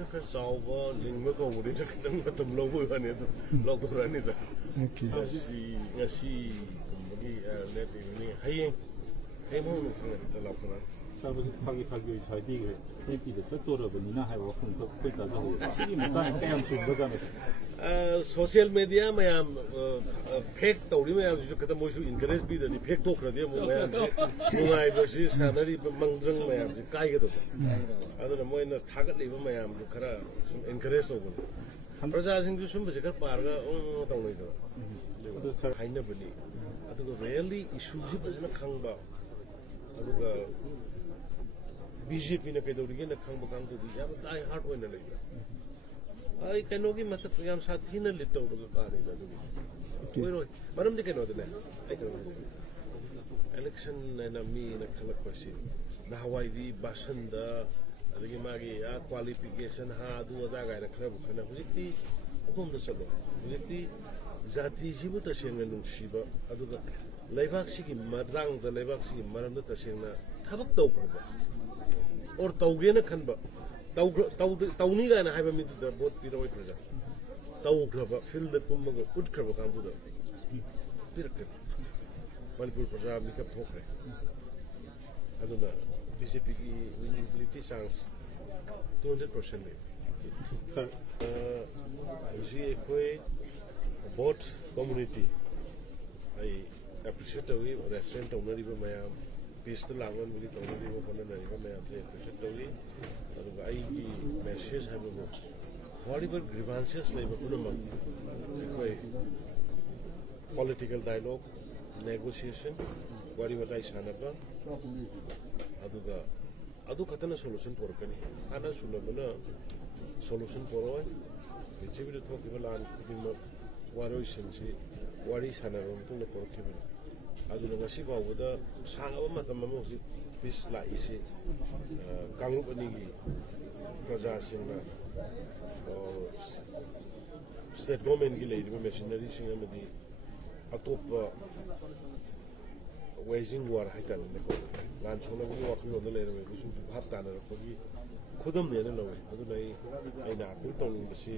Ini kan sawa lingma kau boleh nak nama temlau bukan itu, lau tu rani dah. Ngasi bagi net ini, hayeng mau nak lau tu rani. Tapi pagi saya di itu setor benih hai waktu itu kita tahu. Sini macam kayak cuma macam itu. Social media macam fake tahu ni macam tu kita mesti encourage bi dari fake tu kerana dia macam mulai bersih sanari mangdreng macam tu kaya gitu. Ada nama ini thagat ni macam tu kerana encourage tu pun. Perjalanan singgung semua jika parga tahu ni tu. Hai na beli. Ada tu really isu sih pasal nak khang ba. Ada tu BJP nak kaitu lagi nak khang bakang tu dia, apa die hard way nak lagi. Ay kanogi matat yang saat ini litau tu kan itu tu. Kau malam ni kano tu le. Election na mi nak kalak pasi. Nahwai di basanda, lagi magi qualification ha dua dah gaya nak kerja bukan. Hujiti atom tu selo. Hujiti zati jibu tu siang nung siba. Adu tu leibak sih marang tu leibak sih maram tu siang na thabak tahu perba. और ताऊगे ना खनबा ताऊनी का ना है बमी तो बहुत पीरा हुई प्रजा ताऊ खरबा फील्ड कुम मगर उठ खरबा काम तो पीरा कर मणिपुर प्रजा मिकअप ठोक रहे अदो ना बीजेपी की विनिबिलिटी चांस 200% ले सर उसी कोई बोट कम्युनिटी आई एप्रिशिएट हुई रेस्टोरेंट ओनर भी मैं Pesta lawan bagi tahun ini mau kena dari mana yang saya percaya tahu आई की message है वो whatever grievances ले वो ना कोई political dialogue negotiation whatever आई साना पर अदु कतना solution पर कनी आना सुना बना solution पर होए बिचे भी तो केवल आन किंतु वारोई सेंसी वारी साना रोम तो न पर केवल Adu nasi bawa dah sangat amat memang si bis lah isi kanggup ni kerja singna state government gila ini machinery singna mesti atop waging war haitan ni ko lancung lagi waktu itu lelai ramai busuk bahap tanah lagi kudam ni ada lawan adu nai aina apil tahun mesti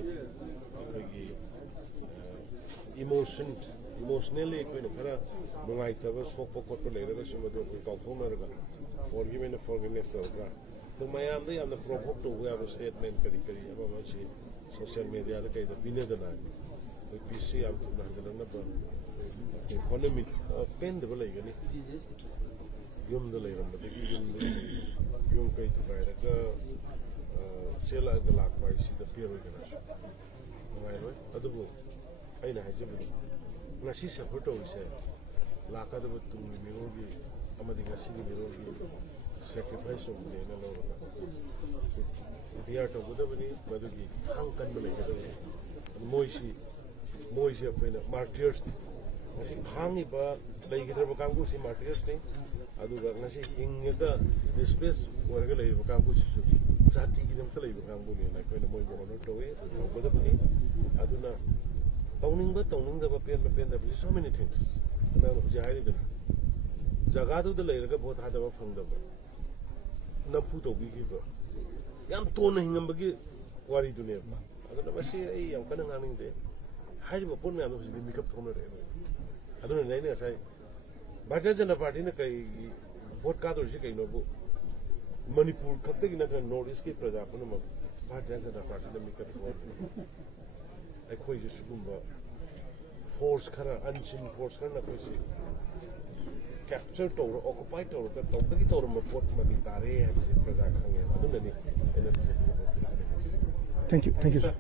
lagi emotionally कोई नहीं करा मुंगाई तब soap पकड़ पर ले रहे हैं तो कोई काउंटर ना रखा forgiveness तो होगा तो मैं आम दे आम प्रोवोक तो हुआ वो statement करी अब हम अच्छी social media तो कहीं तो बिने तो ना कोई पीसी आम तो ना चलना ना पर economy पेन तो बोले ये नहीं यूम तो ले रहा है तो यूम कहीं तो कहीं रखा सेला के लाख पाई सीधा पेड़ हो गया ना मुंगाई लो अदो वो आई ना है जब ngasi support tu saya, laka tu betul mirogi, amat ngasi ni mirogi sacrifice tu ni na lawan. Dia tu betul beri, betul ki hangkan boleh kita ni. Moisi apa ni martyrs, ngasi hangi ba, lagi kita berkanggu si martyrs ni, adu ngasi hingga ka displace warga lagi berkanggu si zati kita mesti lagi berkanggu ni, nak kau ni moi bohong tu betul beri, adu na Tauning dah berpian dah so many things. Nah, jahai ni dah. Jaga tu dah leh, raga बहुत ada apa fang dah. Na phu tu bigi ba. Yang tu nahi ngam bagi wari dunia ba. Ada nama si yang kadang aning deh. Hari ba pun memang mesti makeup tu mana reh. Ada ni ni asai. Bharatiya Janata Party ni kai बहुत कादर से कहीं ना वो मणिपुर खत्ते की ना तो north east के प्रजा अपने में Bharatiya Janata Party ने makeup tu कोई जो सुकुम्बा force करा unseen force करना कोई से capture तो और occupy तो और तो तभी तो और मपोत मनी तारे हैं जिसे प्रजा खाएंगे अदुन नहीं Thank you sir.